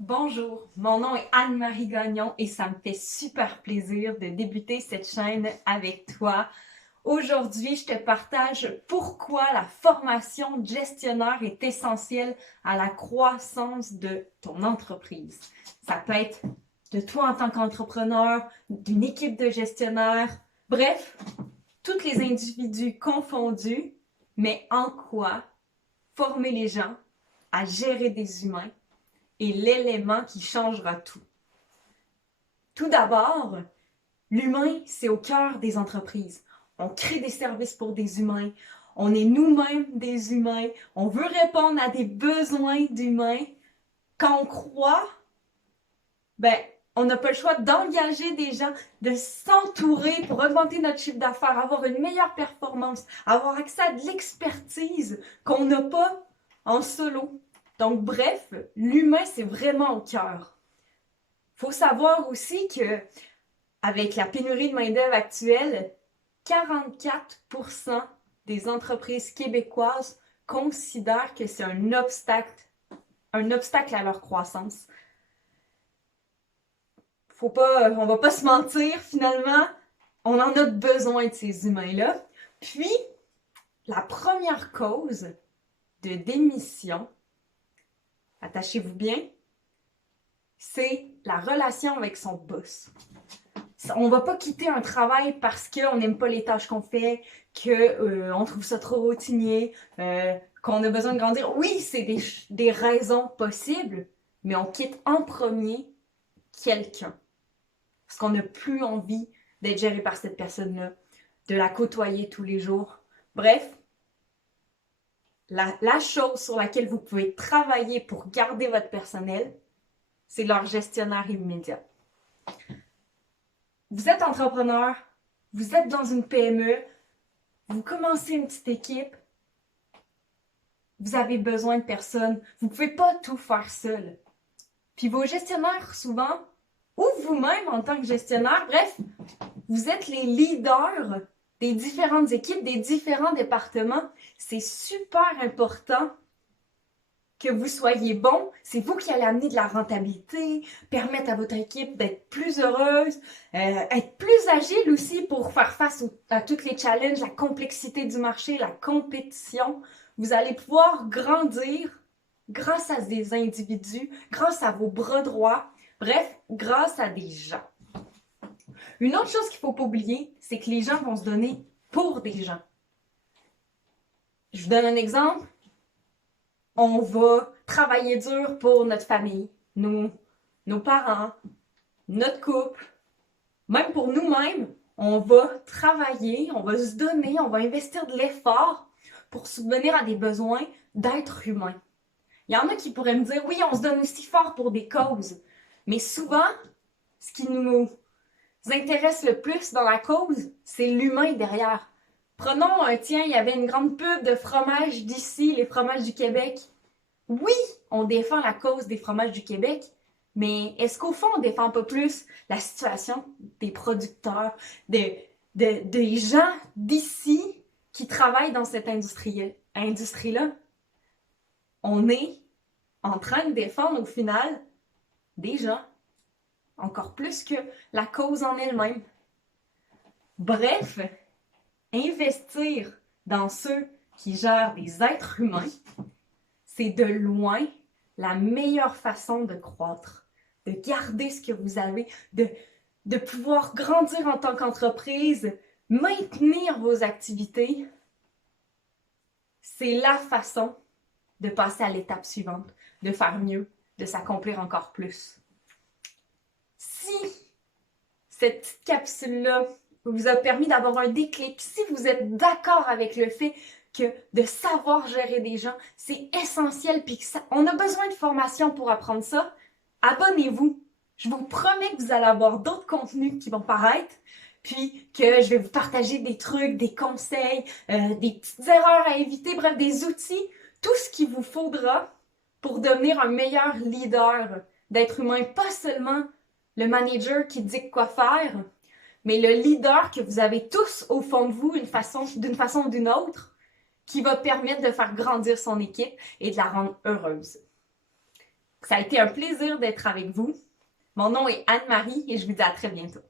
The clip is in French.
Bonjour, mon nom est Anne-Marie Gagnon et ça me fait super plaisir de débuter cette chaîne avec toi. Aujourd'hui, je te partage pourquoi la formation de gestionnaire est essentielle à la croissance de ton entreprise. Ça peut être de toi en tant qu'entrepreneur, d'une équipe de gestionnaires, bref, tous les individus confondus, mais en quoi former les gens à gérer des humains est l'élément qui changera tout. Tout d'abord, l'humain, c'est au cœur des entreprises. On crée des services pour des humains. On est nous-mêmes des humains. On veut répondre à des besoins d'humains. Quand on croit, ben, on n'a pas le choix d'engager des gens, de s'entourer pour augmenter notre chiffre d'affaires, avoir une meilleure performance, avoir accès à de l'expertise qu'on n'a pas en solo. Donc, bref, l'humain, c'est vraiment au cœur. Faut savoir aussi que avec la pénurie de main-d'œuvre actuelle, 44% des entreprises québécoises considèrent que c'est un obstacle à leur croissance. On va pas se mentir, finalement, on en a besoin de ces humains-là. Puis, la première cause de démission, attachez-vous bien, c'est la relation avec son boss. On va pas quitter un travail parce qu'on n'aime pas les tâches qu'on fait, qu'on trouve ça trop routinier, qu'on a besoin de grandir. Oui, c'est des raisons possibles, mais on quitte en premier quelqu'un. Parce qu'on n'a plus envie d'être géré par cette personne-là, de la côtoyer tous les jours. Bref, la chose sur laquelle vous pouvez travailler pour garder votre personnel, c'est leur gestionnaire immédiat. Vous êtes entrepreneur, vous êtes dans une PME, vous commencez une petite équipe, vous avez besoin de personnes, vous ne pouvez pas tout faire seul. Puis vos gestionnaires, souvent, ou vous-même en tant que gestionnaire, bref, vous êtes les leaders des différentes équipes, des différents départements. C'est super important que vous soyez bon, c'est vous qui allez amener de la rentabilité, permettre à votre équipe d'être plus heureuse, être plus agile aussi pour faire face à tous les challenges, la complexité du marché, la compétition. Vous allez pouvoir grandir grâce à des individus, grâce à vos bras droits, bref, grâce à des gens. Une autre chose qu'il ne faut pas oublier, c'est que les gens vont se donner pour des gens. Je vous donne un exemple. On va travailler dur pour notre famille, nos parents, notre couple, même pour nous-mêmes. On va travailler, on va se donner, on va investir de l'effort pour subvenir à des besoins d'êtres humains. Il y en a qui pourraient me dire, oui, on se donne aussi fort pour des causes, mais souvent, ce qui nous intéresse le plus dans la cause, c'est l'humain derrière. Prenons tiens, il y avait une grande pub de fromage d'ici, les fromages du Québec. Oui, on défend la cause des fromages du Québec, mais est-ce qu'au fond, on défend pas plus la situation des producteurs, des gens d'ici qui travaillent dans cette industrie-là? On est en train de défendre au final des gens, encore plus que la cause en elle-même. Bref, investir dans ceux qui gèrent des êtres humains, c'est de loin la meilleure façon de croître, de garder ce que vous avez, de pouvoir grandir en tant qu'entreprise, maintenir vos activités. C'est la façon de passer à l'étape suivante, de faire mieux, de s'accomplir encore plus. Si cette petite capsule-là vous a permis d'avoir un déclic, si vous êtes d'accord avec le fait que de savoir gérer des gens, c'est essentiel, puis on a besoin de formation pour apprendre ça, abonnez-vous. Je vous promets que vous allez avoir d'autres contenus qui vont paraître, puis que je vais vous partager des trucs, des conseils, des petites erreurs à éviter, bref, des outils, tout ce qu'il vous faudra pour devenir un meilleur leader d'être humain, pas seulement le manager qui dit quoi faire, mais le leader que vous avez tous au fond de vous d'une façon ou d'une autre, qui va permettre de faire grandir son équipe et de la rendre heureuse. Ça a été un plaisir d'être avec vous. Mon nom est Anne-Marie et je vous dis à très bientôt.